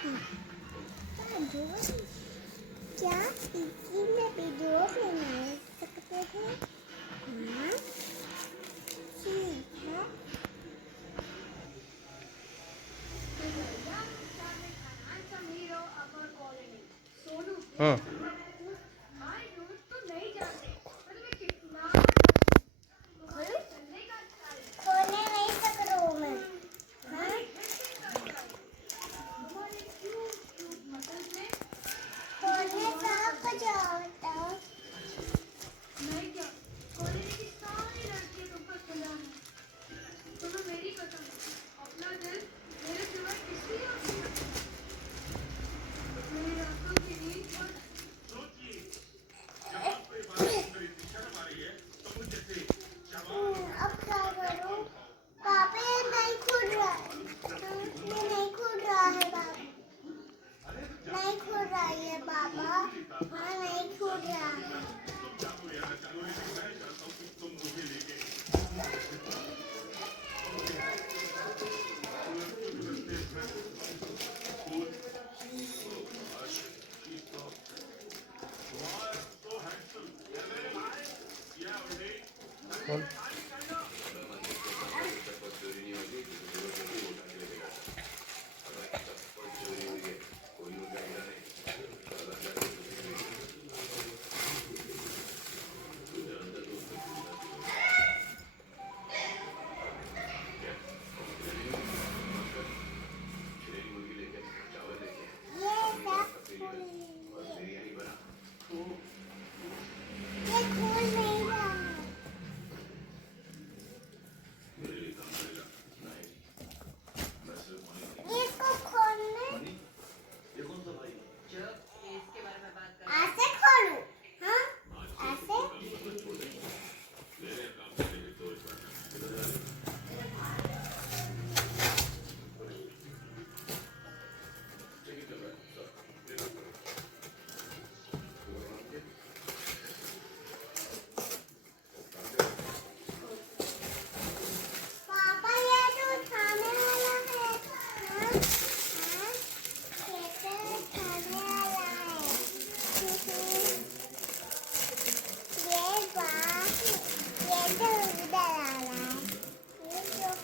क्या इसी में वीडियो बना सकते हैं? हाँ, ठीक है। हाँ खोलने नहीं सक रहा हूँ मैं। हाँ? खोलने कहाँ जाता? अब क्या करूँ? पापा ये नहीं खुल रहा है। ये नहीं खुल रहा है बाबा। नहीं खुल रहा है बाबा। हाँ नहीं खुल रहा है। बोल। ये खोल नहीं रहा है। इसको खोलने ऐसे खोलूं? हाँ? ऐसे? पापा ये तो उठाने वाला है। हाँ? हाँ? कैसे उठाने वाला है? ये बात ये तो उधर आ रहा है।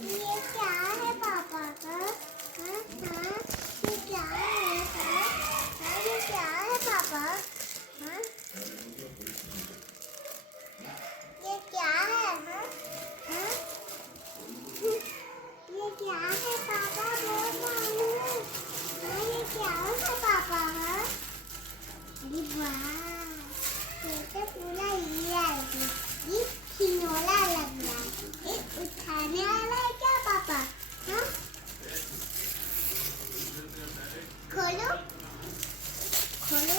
ये क्या है पापा का? हाँ? हाँ? ये क्या है? हाँ? हाँ, ये क्या है पापा? हाँ? ये क्या है? हाँ? हाँ? ये क्या है पापा? बोल मालूम है। हाँ, ये क्या है पापा? हाँ? अरे वाह, ये तो पूरा ये है। ये खिलौना लग रहा है। ये उठाने वाला है क्या पापा? हाँ? खोलो, खोलो।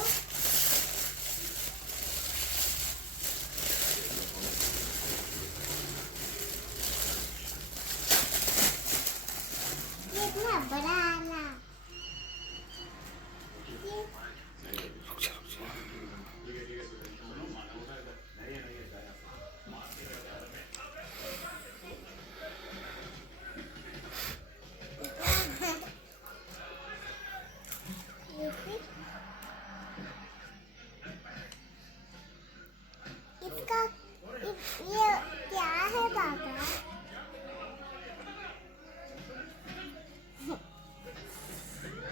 ये इतना बड़ा आला। ये इसका ये क्या है पापा?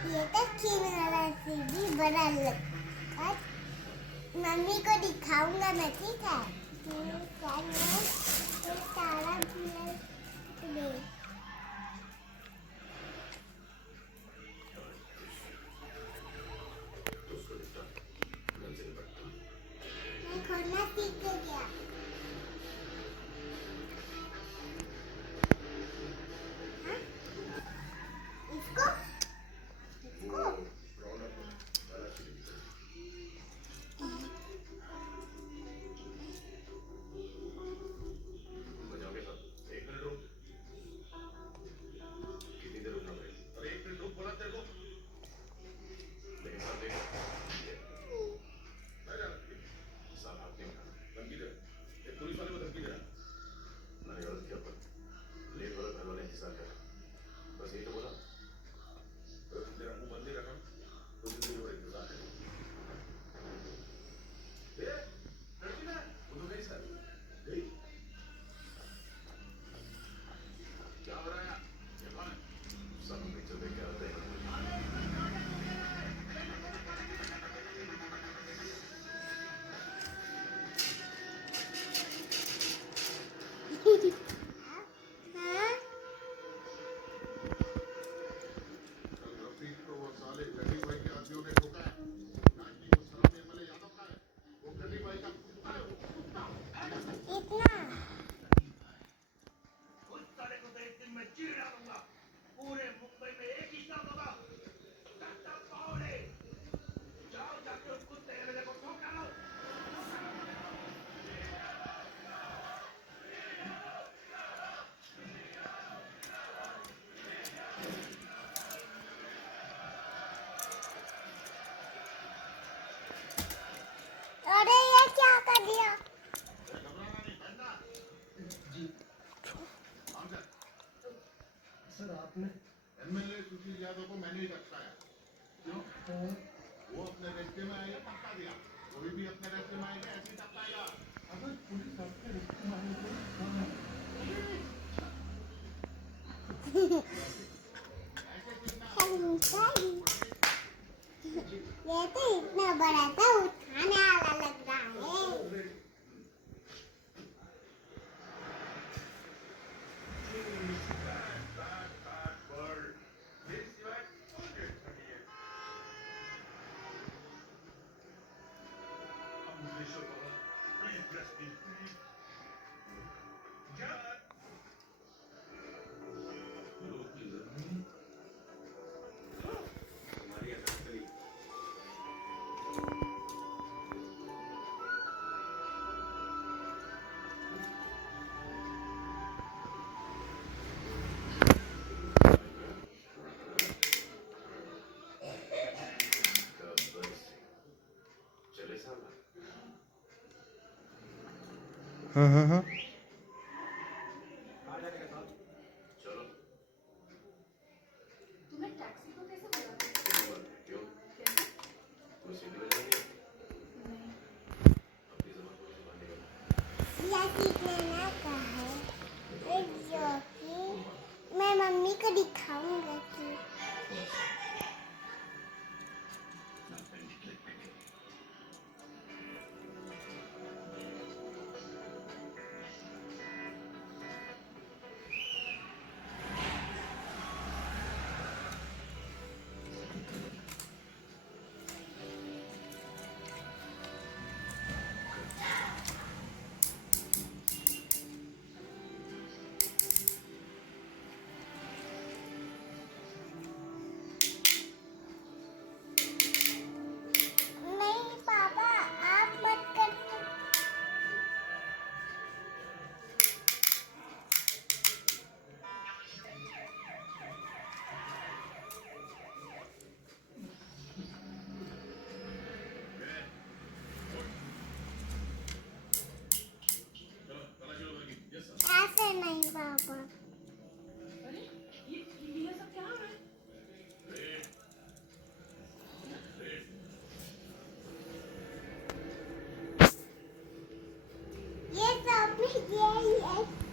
ये तो खिलौना से भी बड़ा लगता। मम्मी को दिखाऊंगा मैं, ठीक है? क्या मैं ये सारा दे। मैं खोलना सीख गया। हाँ? इसको इसको पैसों को मैंने ही बख्शाया। क्यों? वो अपने रिश्ते में आएगा टपका दिया, कोई भी अपने रिश्ते में आएगा ऐसे ही टपकाएगा। अगर पुलिस अपने रिश्ते में आएगी तो ये तो इतना बड़ा था उठाने वाला लग रहा है। हाँ। तुम्हें टैक्सी को कैसे बुलाया? कैसे? नहीं। या सीखने ना कहा है एक जो कि मैं मम्मी को दिखाऊंगा कि नहीं पापा आप मत कर। ऐसे नहीं पापा। अरे ये सब क्या है? ये सब यही है।